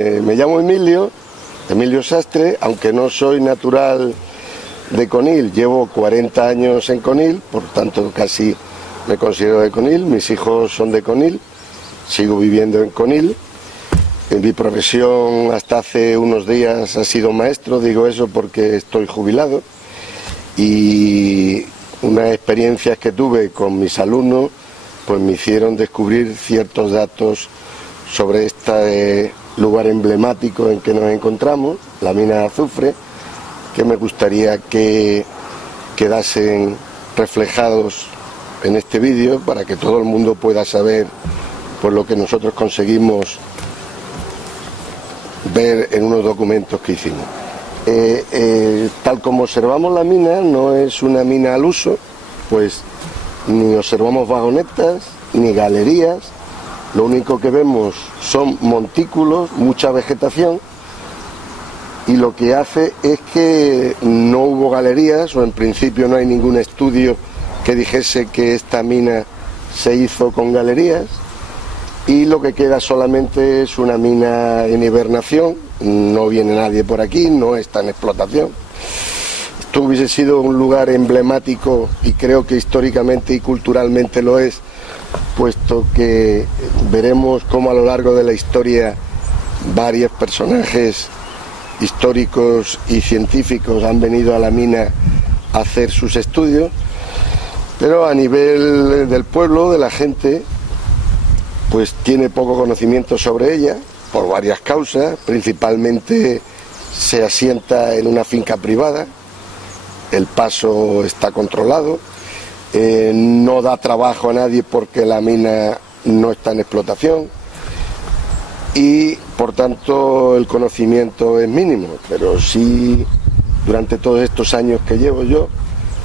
Me llamo Emilio Sastre, aunque no soy natural de Conil, llevo 40 años en Conil, por tanto casi me considero de Conil, mis hijos son de Conil, sigo viviendo en Conil. En mi profesión hasta hace unos días ha sido maestro, digo eso porque estoy jubilado, y unas experiencias que tuve con mis alumnos pues me hicieron descubrir ciertos datos sobre este lugar emblemático en que nos encontramos, la mina de azufre, que me gustaría que quedasen reflejados en este vídeo para que todo el mundo pueda saber por lo que nosotros conseguimos ver en unos documentos que hicimos. Tal como observamos la mina, no es una mina al uso, pues ni observamos vagonetas ni galerías. Lo único que vemos son montículos, mucha vegetación, y lo que hace es que no hubo galerías, o en principio no hay ningún estudio que dijese que esta mina se hizo con galerías, y lo que queda solamente es una mina en hibernación, no viene nadie por aquí, no está en explotación. Esto hubiese sido un lugar emblemático, y creo que históricamente y culturalmente lo es, puesto que veremos cómo a lo largo de la historia varios personajes históricos y científicos han venido a la mina a hacer sus estudios, pero a nivel del pueblo, de la gente, pues tiene poco conocimiento sobre ella, por varias causas. Principalmente se asienta en una finca privada, el paso está controlado, no da trabajo a nadie porque la mina no está en explotación y por tanto el conocimiento es mínimo, pero sí, durante todos estos años que llevo yo,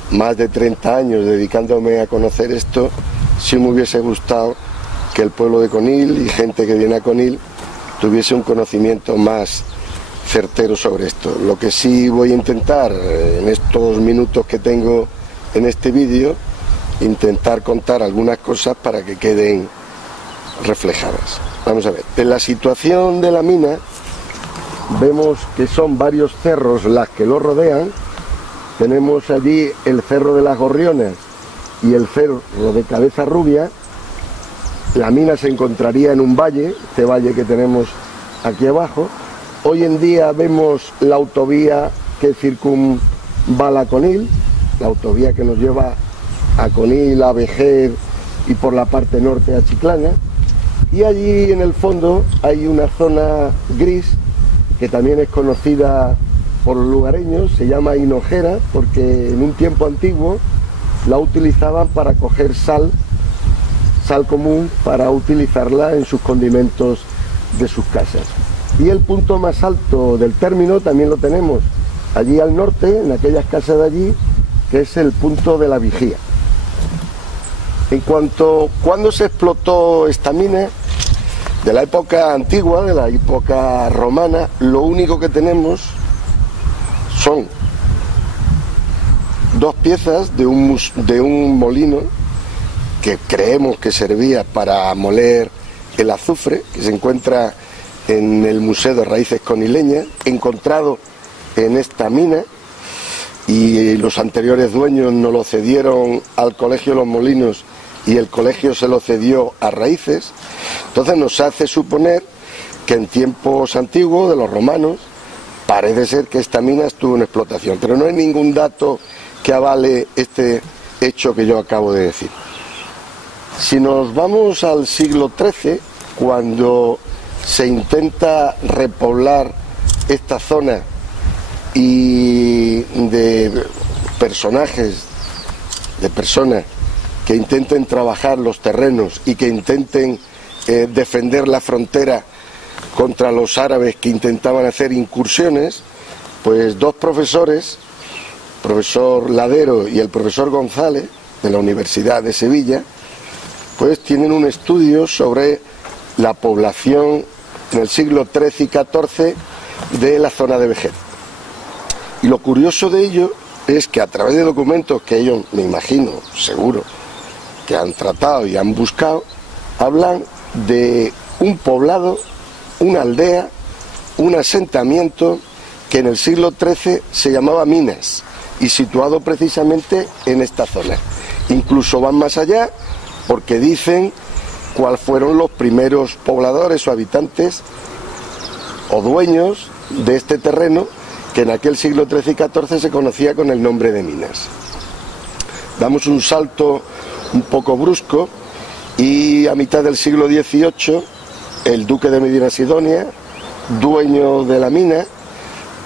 más de 30 años dedicándome a conocer esto, sí me hubiese gustado que el pueblo de Conil y gente que viene a Conil tuviese un conocimiento más certero sobre esto. Lo que sí voy a intentar en estos minutos que tengo en este vídeo, intentar contar algunas cosas para que queden reflejadas. Vamos a ver, en la situación de la mina vemos que son varios cerros las que lo rodean. Tenemos allí el cerro de las Gorrionas y el cerro de Cabeza Rubia. La mina se encontraría en un valle, este valle que tenemos aquí abajo. Hoy en día vemos la autovía que circunvala Conil, la autovía que nos lleva a Conil, a Vejer y por la parte norte a Chiclana. Y allí en el fondo hay una zona gris que también es conocida por los lugareños, se llama Hinojera, porque en un tiempo antiguo la utilizaban para coger sal común, para utilizarla en sus condimentos de sus casas. Y el punto más alto del término también lo tenemos allí al norte, en aquellas casas de allí, que es el punto de la Vigía. En cuanto a cuándo se explotó esta mina, de la época antigua, de la época romana, lo único que tenemos son dos piezas de un molino que creemos que servía para moler el azufre, que se encuentra en el Museo de Raíces Conileñas, encontrado en esta mina, y los anteriores dueños nos lo cedieron al Colegio de los Molinos y el colegio se lo cedió a Raíces. Entonces nos hace suponer que en tiempos antiguos de los romanos parece ser que esta mina estuvo en explotación, pero no hay ningún dato que avale este hecho que yo acabo de decir. Si nos vamos al siglo XIII, cuando se intenta repoblar esta zona y de personas que intenten trabajar los terrenos y que intenten defender la frontera contra los árabes que intentaban hacer incursiones, pues dos profesores, el profesor Ladero y el profesor González, de la Universidad de Sevilla, pues tienen un estudio sobre la población en el siglo XIII y XIV de la zona de Vejer. Y lo curioso de ello es que a través de documentos que ellos, me imagino, seguro, que han tratado y han buscado, hablan de un poblado, una aldea un asentamiento que en el siglo XIII se llamaba Minas y situado precisamente en esta zona. Incluso van más allá porque dicen cuáles fueron los primeros pobladores o habitantes o dueños de este terreno que en aquel siglo XIII y XIV se conocía con el nombre de Minas. Damos un salto un poco brusco y a mitad del siglo XVIII el duque de Medina Sidonia, dueño de la mina,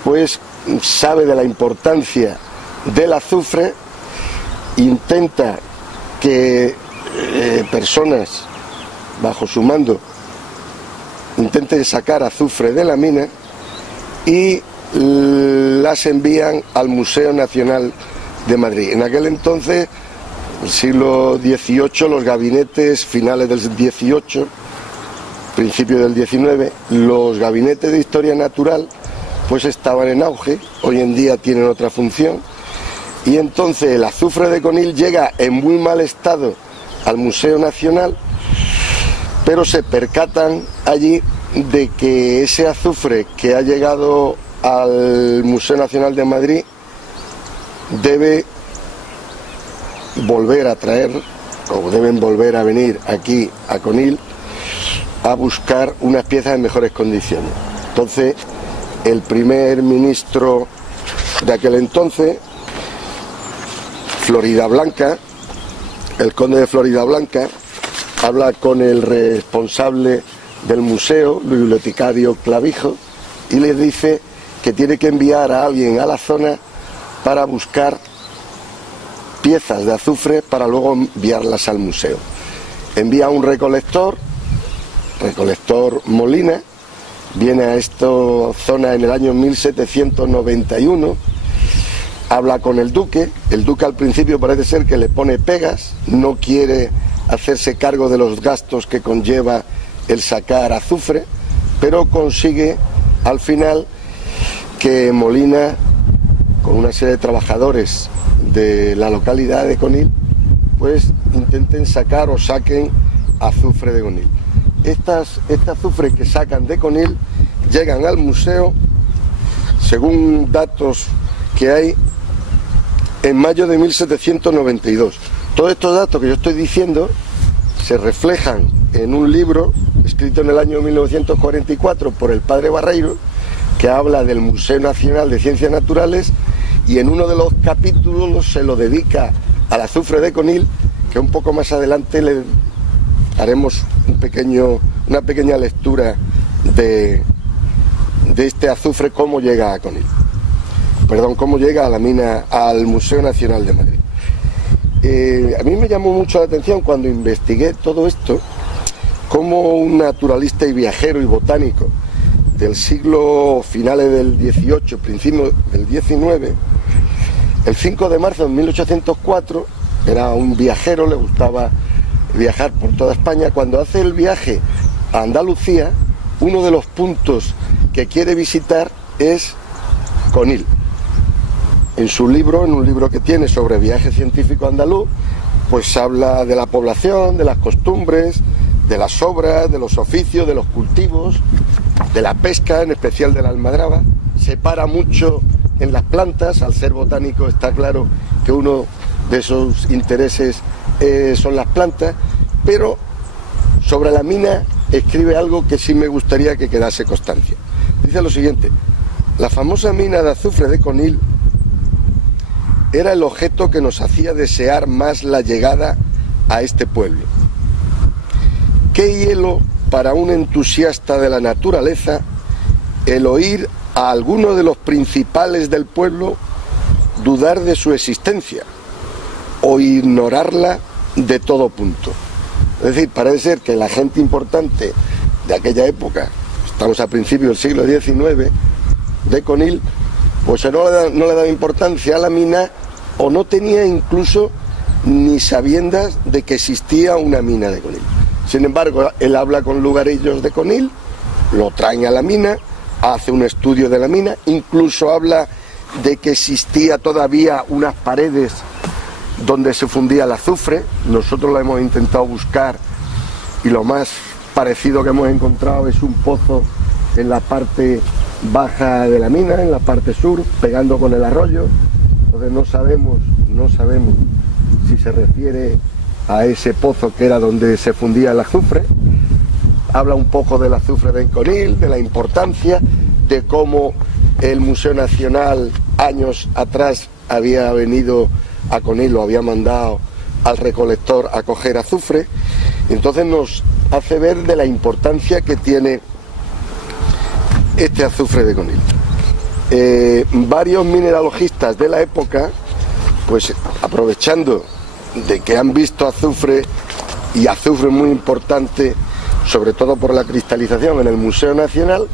pues sabe de la importancia del azufre, intenta que personas bajo su mando intenten sacar azufre de la mina y las envían al Museo Nacional de Madrid. En aquel entonces, el siglo XVIII, los gabinetes finales del XVIII, principio del XIX, los gabinetes de historia natural pues estaban en auge, hoy en día tienen otra función, y entonces el azufre de Conil llega en muy mal estado al Museo Nacional, pero se percatan allí de que ese azufre que ha llegado al Museo Nacional de Madrid debe volver a traer, o deben volver a venir aquí a Conil a buscar unas piezas en mejores condiciones. Entonces, el primer ministro de aquel entonces, Floridablanca, el conde de Floridablanca, habla con el responsable del museo, el bibliotecario Clavijo, y le dice que tiene que enviar a alguien a la zona para buscar piezas de azufre para luego enviarlas al museo. Envía un recolector Molina, viene a esta zona en el año 1791, habla con el duque al principio parece ser que le pone pegas, no quiere hacerse cargo de los gastos que conlleva el sacar azufre, pero consigue al final que Molina, con una serie de trabajadores de la localidad de Conil, pues intenten sacar o saquen azufre de Conil. Este azufre que sacan de Conil llegan al museo, según datos que hay, en mayo de 1792. Todos estos datos que yo estoy diciendo se reflejan en un libro escrito en el año 1944 por el padre Barreiro, que habla del Museo Nacional de Ciencias Naturales, y en uno de los capítulos se lo dedica al azufre de Conil, que un poco más adelante le haremos una pequeña lectura de este azufre, cómo llega a Conil. Cómo llega a la mina, al Museo Nacional de Madrid. A mí me llamó mucho la atención cuando investigué todo esto, como un naturalista y viajero y botánico del siglo finales del XVIII, principios del XIX, el 5 de marzo de 1804, era un viajero, le gustaba viajar por toda España. Cuando hace el viaje a Andalucía, uno de los puntos que quiere visitar es Conil. En su libro, en un libro que tiene sobre viaje científico andaluz, pues habla de la población, de las costumbres, de las obras, de los oficios, de los cultivos, de la pesca, en especial de la almadraba. Se para mucho en las plantas, al ser botánico está claro que uno de sus intereses son las plantas, pero sobre la mina escribe algo que sí me gustaría que quedase constancia. Dice lo siguiente: la famosa mina de azufre de Conil era el objeto que nos hacía desear más la llegada a este pueblo. Qué hielo para un entusiasta de la naturaleza el oír a alguno de los principales del pueblo dudar de su existencia o ignorarla de todo punto. Es decir, parece ser que la gente importante de aquella época, estamos a principios del siglo XIX, de Conil, pues no le daba importancia a la mina, o no tenía incluso ni sabiendas de que existía una mina de Conil. Sin embargo, él habla con lugareños de Conil, lo traen a la mina, hace un estudio de la mina, incluso habla de que existía todavía unas paredes donde se fundía el azufre. Nosotros lo hemos intentado buscar y lo más parecido que hemos encontrado es un pozo en la parte baja de la mina, en la parte sur, pegando con el arroyo. Entonces no sabemos si se refiere a ese pozo que era donde se fundía el azufre. Habla un poco del azufre de Conil, de la importancia, de cómo el Museo Nacional años atrás había venido a Conil, lo había mandado al recolector a coger azufre. Entonces nos hace ver de la importancia que tiene este azufre de Conil. Varios mineralogistas de la época, pues aprovechando de que han visto azufre, y azufre muy importante, sobre todo por la cristalización en el Museo Nacional,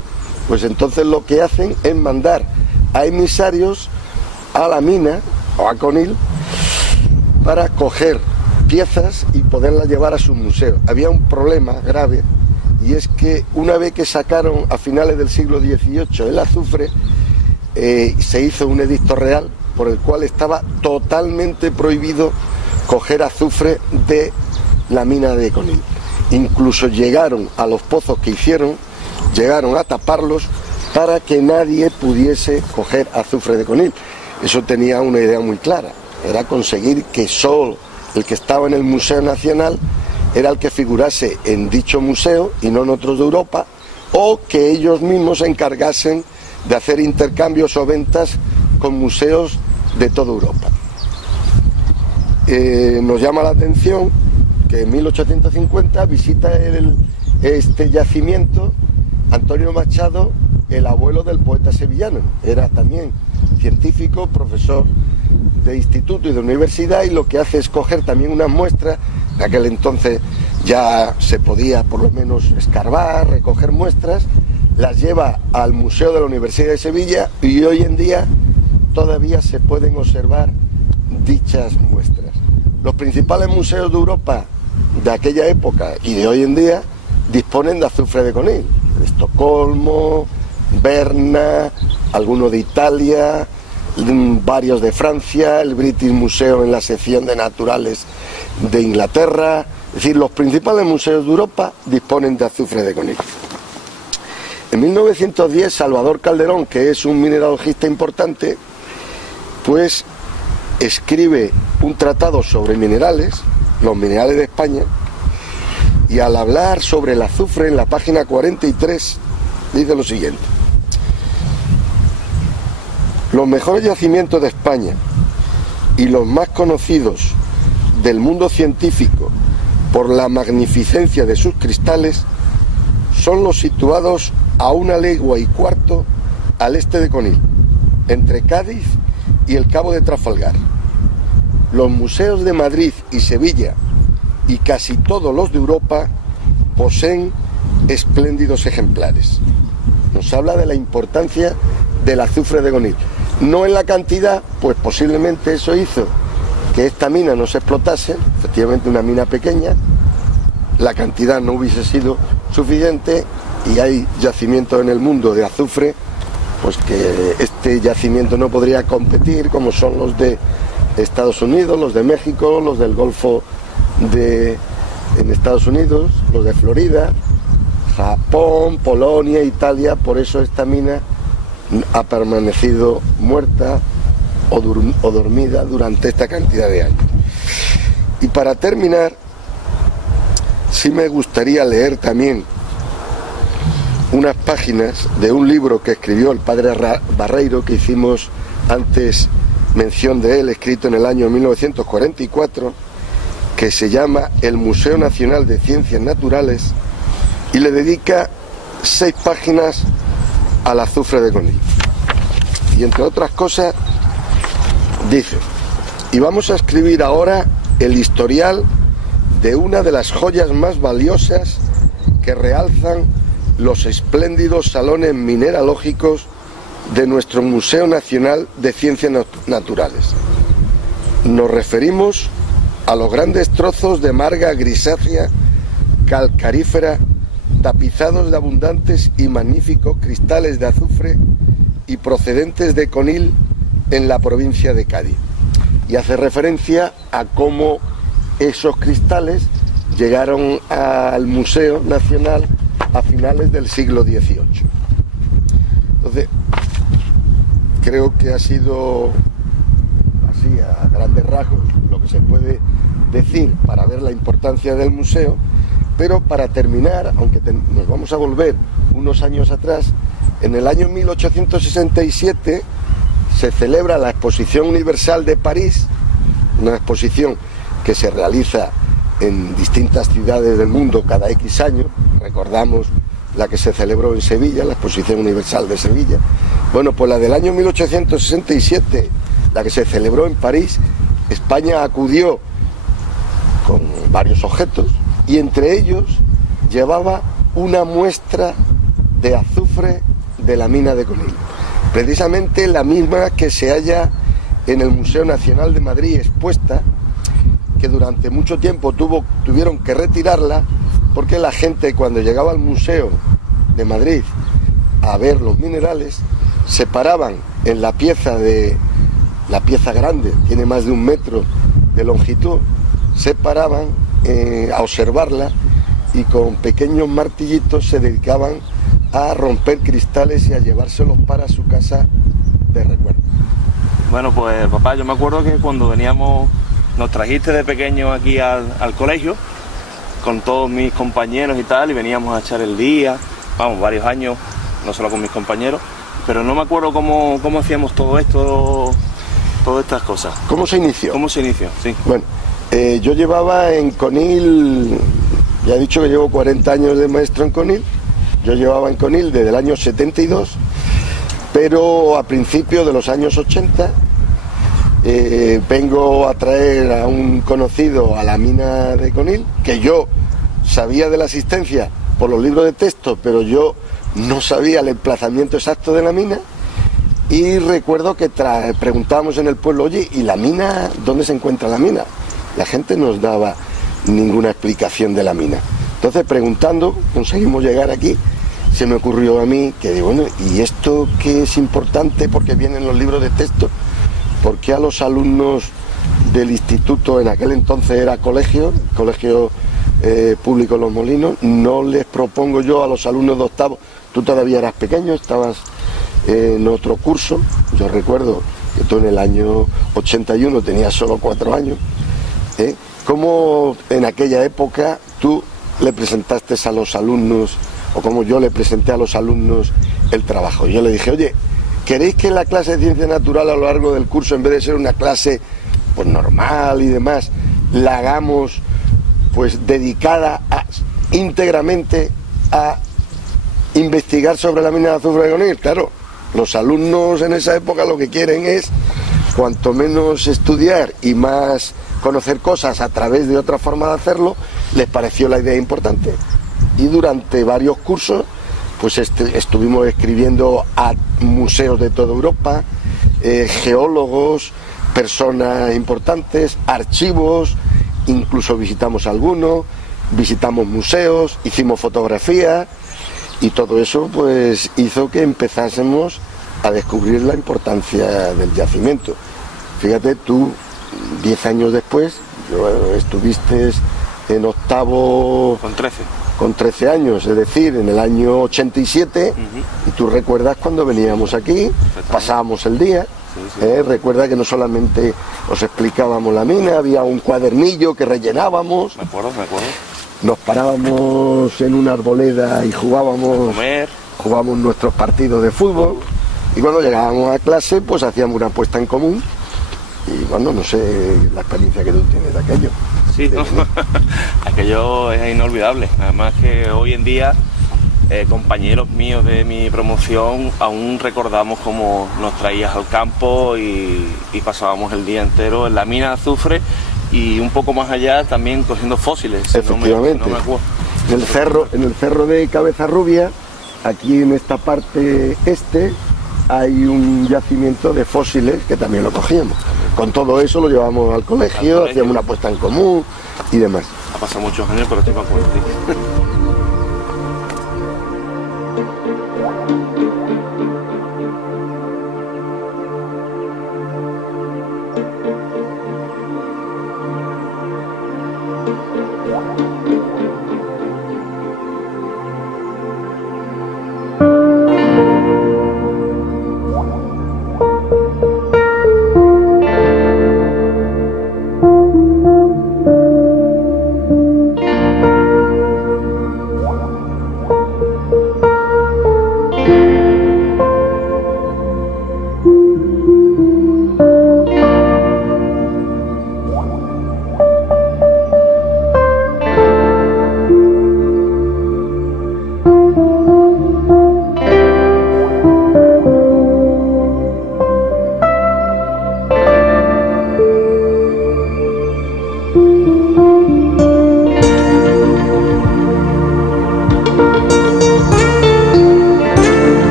pues entonces lo que hacen es mandar a emisarios a la mina o a Conil para coger piezas y poderlas llevar a su museo. Había un problema grave, y es que una vez que sacaron a finales del siglo XVIII el azufre, se hizo un edicto real por el cual estaba totalmente prohibido coger azufre de la mina de Conil. Incluso llegaron a los pozos que hicieron, llegaron a taparlos para que nadie pudiese coger azufre de Conil. Eso tenía una idea muy clara, era conseguir que solo el que estaba en el Museo Nacional era el que figurase en dicho museo y no en otros de Europa, o que ellos mismos se encargasen de hacer intercambios o ventas con museos de toda Europa. Nos llama la atención que en 1850 visita este yacimiento Antonio Machado, el abuelo del poeta sevillano. Era también científico, profesor de instituto y de universidad, y lo que hace es coger también unas muestras. En aquel entonces ya se podía por lo menos escarbar, recoger muestras, las lleva al Museo de la Universidad de Sevilla, y hoy en día todavía se pueden observar dichas muestras. Los principales museos de Europa de aquella época y de hoy en día disponen de azufre de Conil: Estocolmo, Berna, algunos de Italia, varios de Francia, el British Museum en la sección de naturales de Inglaterra. Es decir, los principales museos de Europa disponen de azufre de Conil. En 1910 Salvador Calderón, que es un mineralogista importante, pues escribe un tratado sobre minerales, los minerales de España, y al hablar sobre el azufre en la página 43 dice lo siguiente: los mejores yacimientos de España y los más conocidos del mundo científico por la magnificencia de sus cristales son los situados a 1,25 leguas al este de Conil, entre Cádiz y el Cabo de Trafalgar. Los museos de Madrid y Sevilla y casi todos los de Europa poseen espléndidos ejemplares. Nos habla de la importancia del azufre de Conil. No en la cantidad, pues posiblemente eso hizo que esta mina no se explotase, efectivamente una mina pequeña, la cantidad no hubiese sido suficiente, y hay yacimientos en el mundo de azufre pues que este yacimiento no podría competir, como son los de Estados Unidos, los de México, los del Golfo en Estados Unidos, los de Florida, Japón, Polonia, Italia. Por eso esta mina ha permanecido muerta o dormida durante esta cantidad de años. Y para terminar, sí me gustaría leer también unas páginas de un libro que escribió el padre Barreiro, que hicimos antes mención de él, escrito en el año 1944, que se llama El Museo Nacional de Ciencias Naturales, y le dedica 6 páginas al azufre de Conil. Y entre otras cosas dice: y vamos a escribir ahora el historial de una de las joyas más valiosas que realzan los espléndidos salones mineralógicos de nuestro Museo Nacional de Ciencias Naturales. Nos referimos a los grandes trozos de marga grisácea calcarífera tapizados de abundantes y magníficos cristales de azufre y procedentes de Conil en la provincia de Cádiz. Y hace referencia a cómo esos cristales llegaron al Museo Nacional a finales del siglo XVIII. Entonces, creo que ha sido, así a grandes rasgos, lo que se puede decir para ver la importancia del museo. Pero para terminar, aunque nos vamos a volver unos años atrás, en el año 1867 se celebra la Exposición Universal de París, una exposición que se realiza en distintas ciudades del mundo cada X años. Recordamos la que se celebró en Sevilla, la Exposición Universal de Sevilla. Bueno, pues la del año 1867, la que se celebró en París, España acudió con varios objetos y entre ellos llevaba una muestra de azufre de la mina de Conil, precisamente la misma que se halla en el Museo Nacional de Madrid expuesta, que durante mucho tiempo tuvieron que retirarla porque la gente, cuando llegaba al Museo de Madrid a ver los minerales, se paraban en la pieza grande, tiene más de 1 metro de longitud, se paraban a observarla y con pequeños martillitos se dedicaban a romper cristales y a llevárselos para su casa de recuerdo. Bueno, pues papá, yo me acuerdo que cuando veníamos, nos trajiste de pequeño aquí al colegio con todos mis compañeros y tal, y veníamos a echar el día, vamos, varios años, no solo con mis compañeros, pero no me acuerdo cómo hacíamos todo esto, todas estas cosas. ¿Cómo se inició? ¿Cómo se inició? Sí. Bueno, yo llevaba en Conil, ya he dicho que llevo 40 años de maestro en Conil, yo llevaba en Conil desde el año 72, pero a principios de los años 80 vengo a traer a un conocido a la mina de Conil, que yo sabía de la existencia por los libros de texto, pero yo no sabía el emplazamiento exacto de la mina. Y recuerdo que preguntábamos en el pueblo, oye, ¿y la mina? ¿Dónde se encuentra la mina? La gente no nos daba ninguna explicación de la mina. Entonces, preguntando, conseguimos llegar aquí. Se me ocurrió a mí que digo, bueno, ¿y esto qué es importante porque viene en los libros de texto? ¿Por qué a los alumnos del instituto, en aquel entonces era colegio público Los Molinos, no les propongo yo a los alumnos de octavo? Tú todavía eras pequeño, estabas en otro curso. Yo recuerdo que tú en el año 81 tenías solo 4 años. ¿Cómo en aquella época tú le presentaste a los alumnos, o como yo le presenté a los alumnos el trabajo? Yo le dije, oye, ¿queréis que la clase de ciencia natural a lo largo del curso, en vez de ser una clase pues normal y demás, la hagamos pues dedicada íntegramente a investigar sobre la mina de azufre de Conil? Claro, los alumnos en esa época lo que quieren es cuanto menos estudiar y más conocer cosas a través de otra forma de hacerlo. Les pareció la idea importante y durante varios cursos pues estuvimos escribiendo a museos de toda Europa, geólogos, personas importantes, archivos, incluso visitamos algunos, visitamos museos, hicimos fotografías, y todo eso pues hizo que empezásemos a descubrir la importancia del yacimiento. Fíjate, tú 10 años después, estuviste en octavo con 13 años, es decir, en el año 87, y tú recuerdas cuando veníamos aquí, pasábamos el día. Recuerda que no solamente os explicábamos la mina, había un cuadernillo que rellenábamos. Me acuerdo. Nos parábamos en una arboleda y jugábamos nuestros partidos de fútbol, y cuando llegábamos a clase pues hacíamos una apuesta en común. Y bueno, no sé la experiencia que tú tienes de aquello. Sí, ¿no? Aquello es inolvidable. Además que hoy en día compañeros míos de mi promoción aún recordamos cómo nos traías al campo y pasábamos el día entero en la mina de azufre y un poco más allá también cogiendo fósiles. Efectivamente. No me acuerdo. En el cerro de Cabeza Rubia, aquí en esta parte hay un yacimiento de fósiles que también lo cogíamos. Con todo eso lo llevamos al colegio, hacíamos una apuesta en común y demás. Ha pasado muchos años, pero estoy me acuerdo.